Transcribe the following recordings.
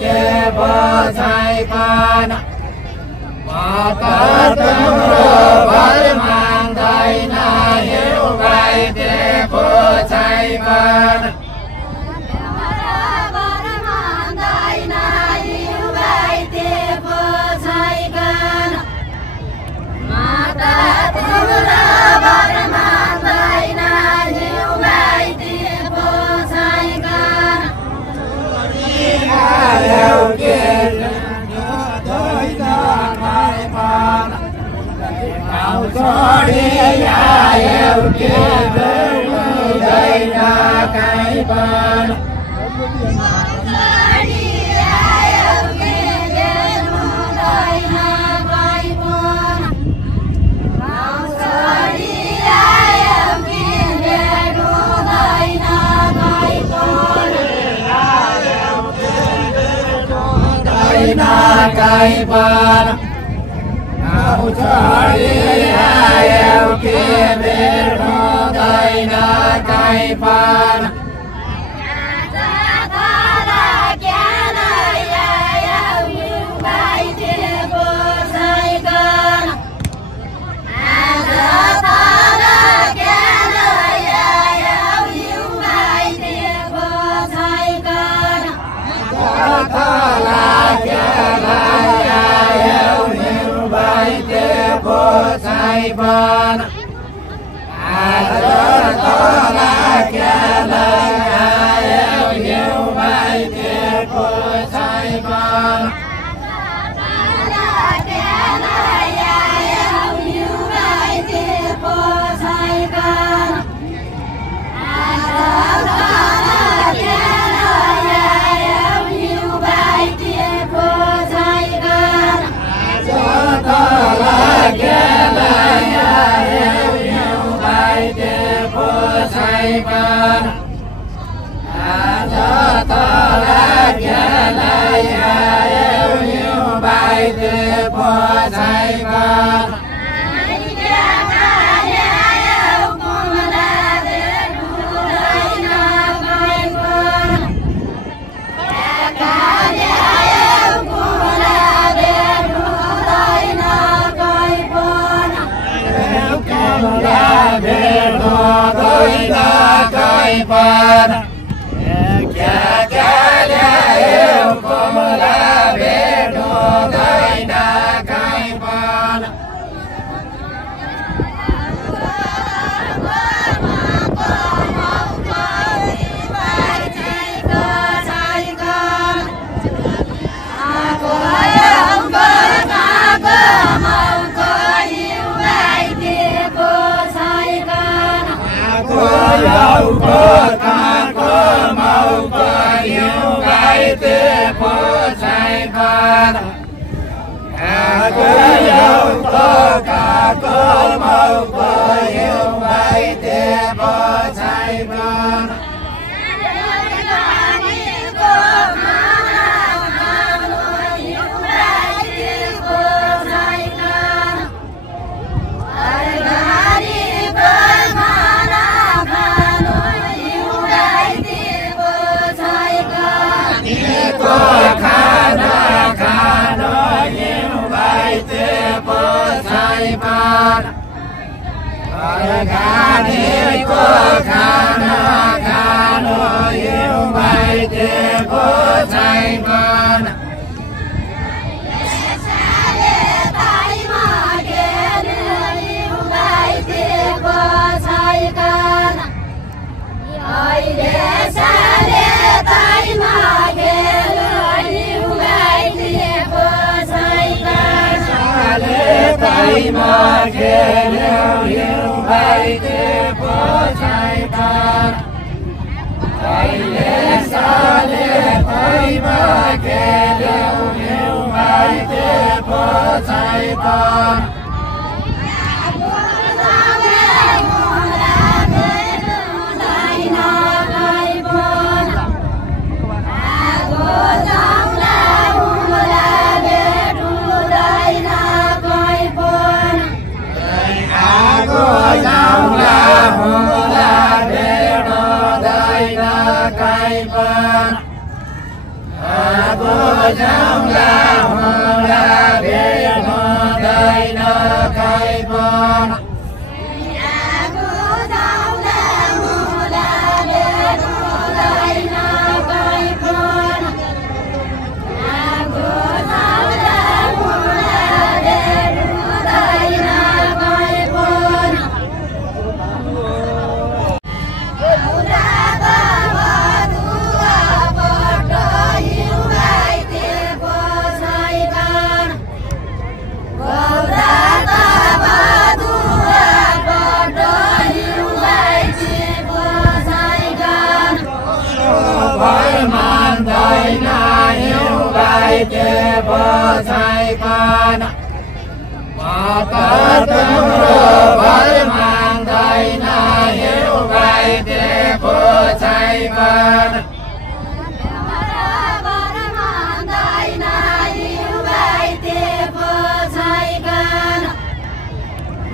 They बसाइकन माता तिम्रो भर मान्दैन हिउँ गाइदे बसाइकन Kai ban au chari ayau ke ber ho dai na kai ban Ban ada tola kala ayau hiu bai te ko sai ban tola kala ayau hiu bai te ko sai ban ada tola kala ayau hiu bai te ko sai ban ada tola kala Saipan, ada tolak jalan yang baik depo Saipan. Ban kya kya eu como la vedo dai na kai ban Gani ko khana khano yêu bai te bo sai ban tai ma ge yêu bai te bo sai ban ai le sa le tai ma ge yêu bai te bo sai ban sa le tai ma ge Bai te po sai ban, ai le sa le bai ma ke leu bai te po sai ban. Kai ban, जाउँला होला भेट हुँदैन कहीँ पनि बसाइकन माता तिम्रो भर मान्दैन हिँउ भाइते बसाइकन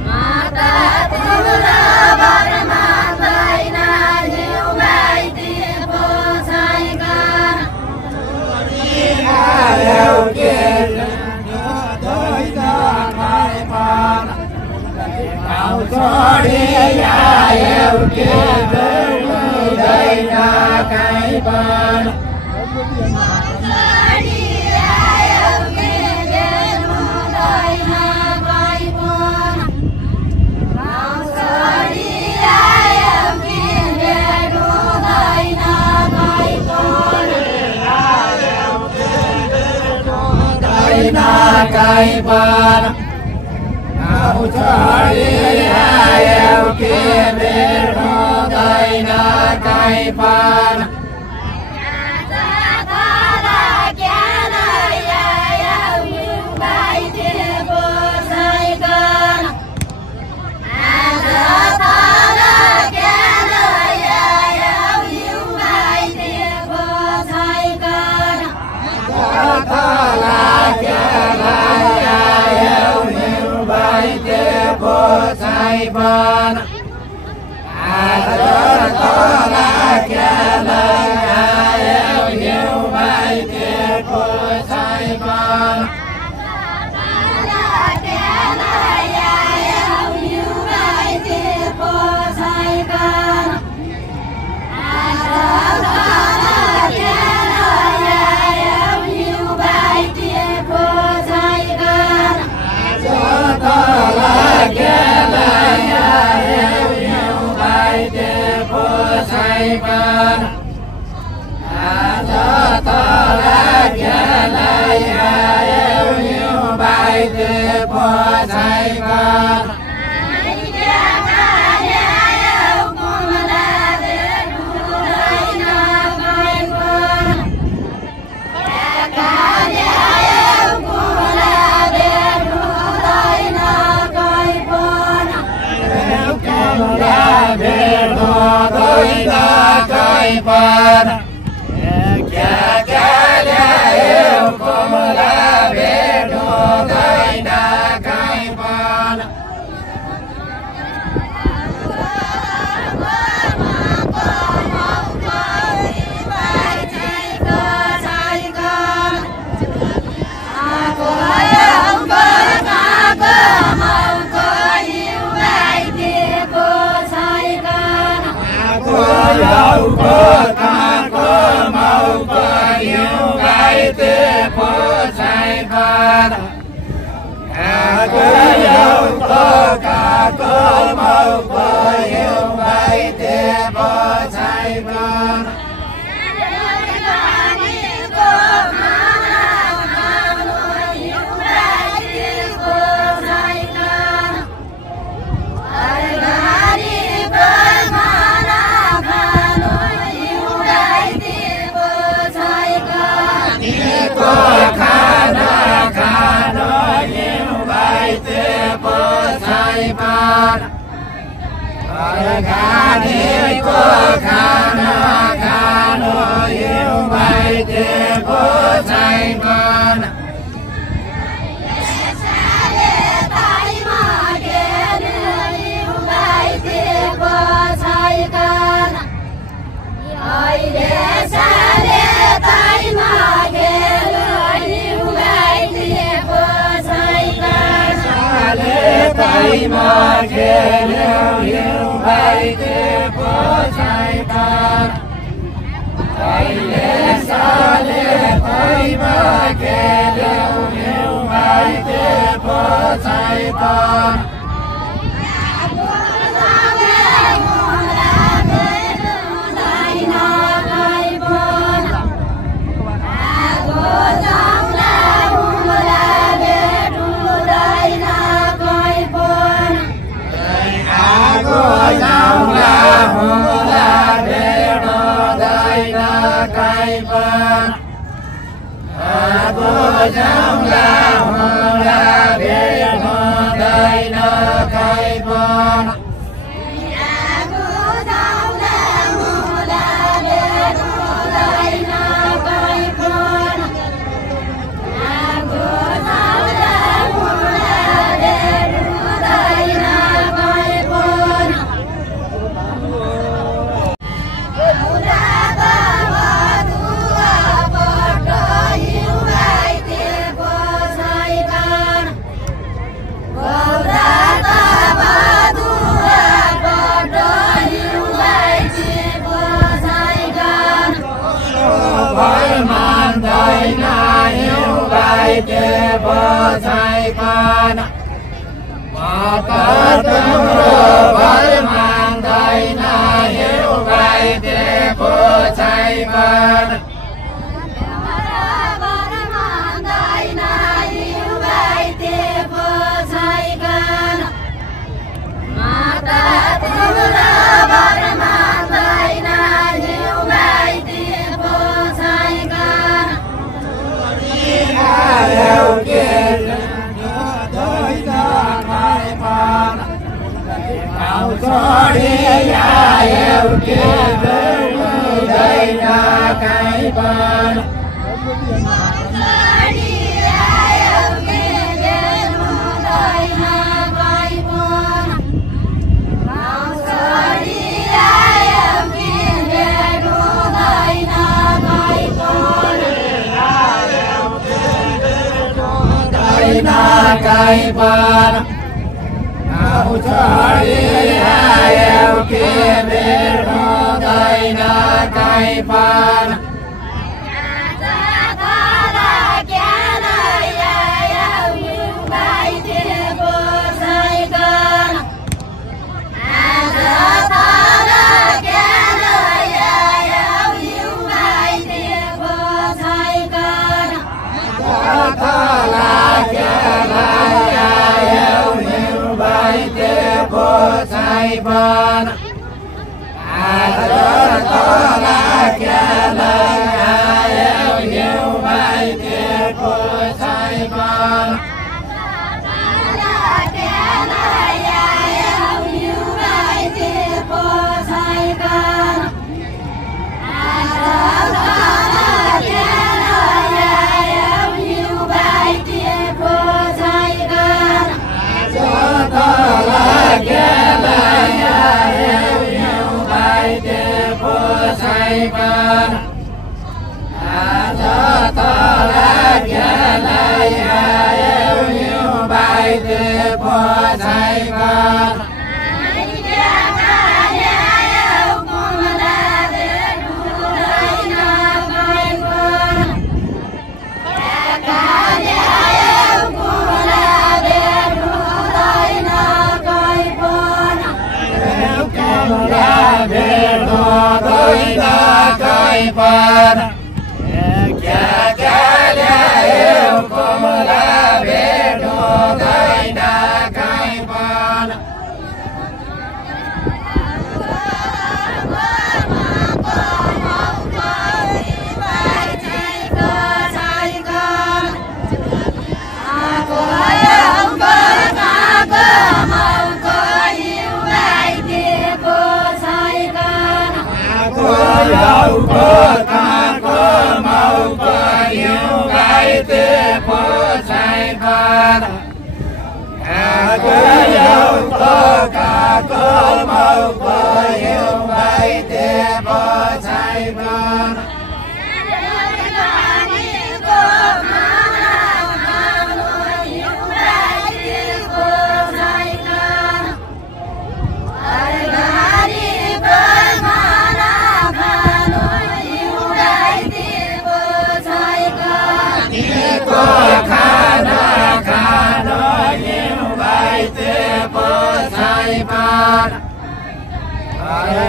माता तिम्रो भर मान्दैन हिँउ भाइते बसाइकन छोडी आयो के हुँदैन कहीँ पनि कहीँ पनि छोडी आयो के भेट हुँदैन कहीँ पनि बसाइकन आज तला केला आयो हिँउ भाइते बसाइकन आज तला केला आयो हिँउ भाइते बसाइकन भेट हुँदैन कहीँ पनि क्या ल्यायो कमला भेट हुँदैन कहीँ पनि गाडीको खाना खानु हिँउ भाइते बसाइकन अहिले साले ताई मागेर खेल्यौ हिउँ भाइते पछाइका कहिले साले खैमा खेल्यौ हिउँ भाइते पछाइका बचाइकन माता तिम्रो भर मान्दैन हिउँ भाइते बचाइकन माता तिम्रो भर मान्दैन हिउँ भाइते बचाइकन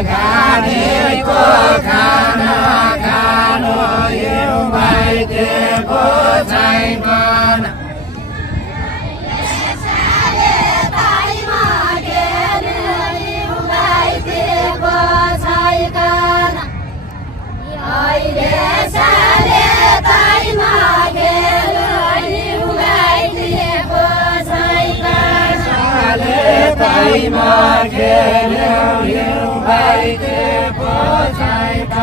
खानेको खाना खानु हिउँ भइदिएको छैन ताईमा खेल्यो हिउँ भइदिएको छैन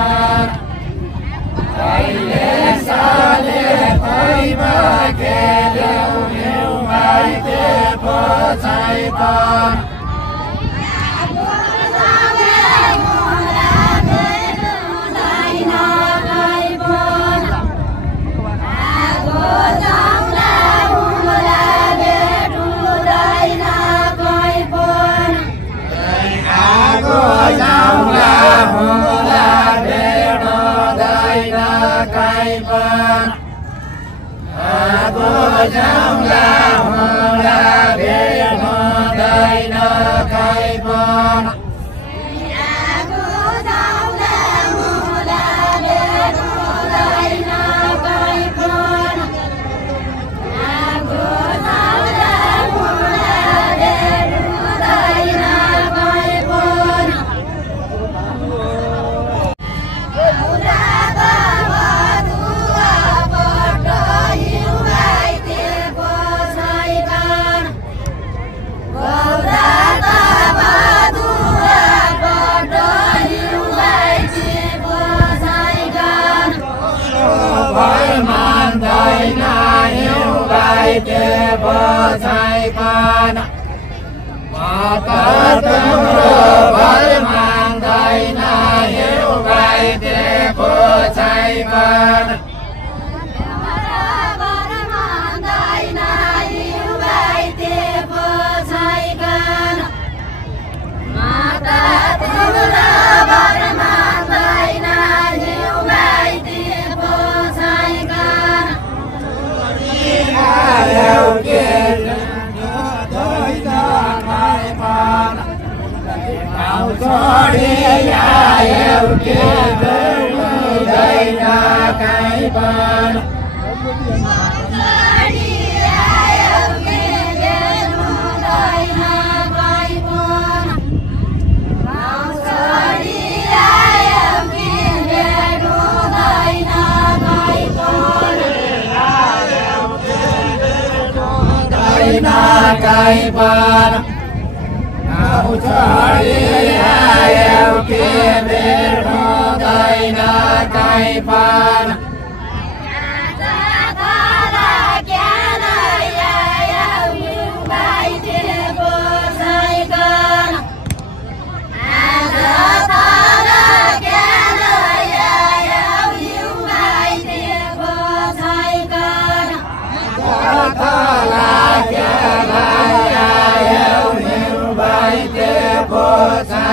अहिले साले ताईमा खेल्यो हिउँ भइदिएको छैन जाउँला होला भेट हुँदैन कहीँ पनि छैन माता तिम्रो भर मान्दैन हिउँ भइदिएको छैन माता तिम्रो भर मान्दैन हिउँ भइदिएको छैन छोडी आयो के हुँदैन कहीँ पनि कहीँ पनि छोडी आयो के भेट हुँदैन कहीँ पनि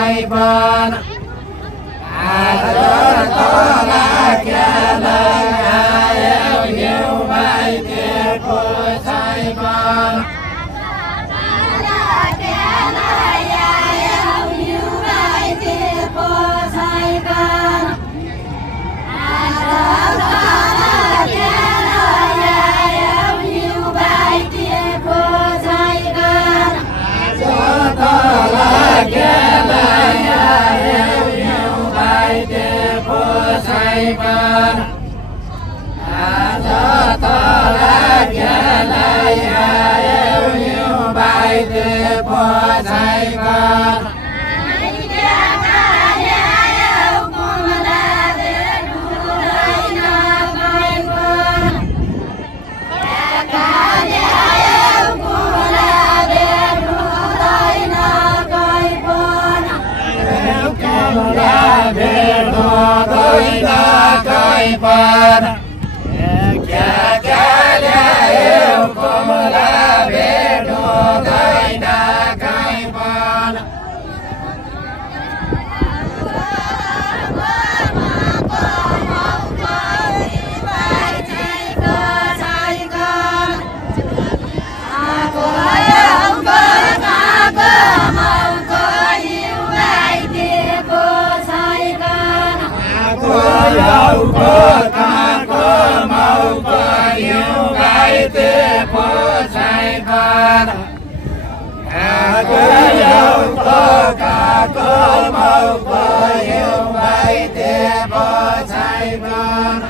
छैन आज तला केलाई आयो हिउँ भइदिएको छैन आज तला केलाई आयो हिउँ भइदिएको छैन जाउको काको माउको हिउँ गाइते पोसाइ कर जाउको काको माउको हिउँ गाइते पोसाइ कर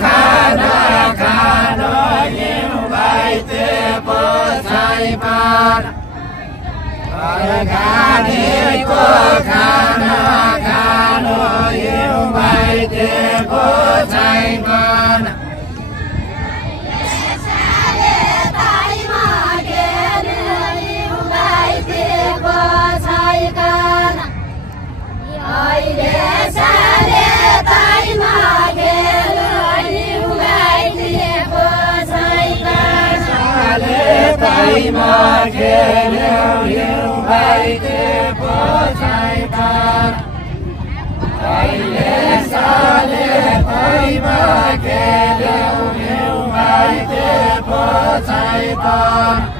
खाना खानो हिउँ गाइते पोसाइ कर गाडीको खाना खानो हिउँ गाइते पोसाइ कर ताइमा खेल्यो हिउँ गाइते पोसाइ कर अहिले साले ताइमा खेल्यो हिउँ गाइते पोसाइ कर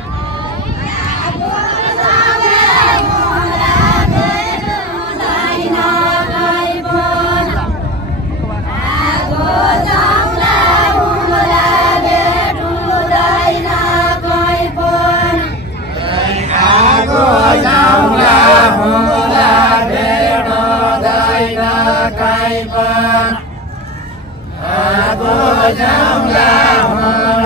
जाउँला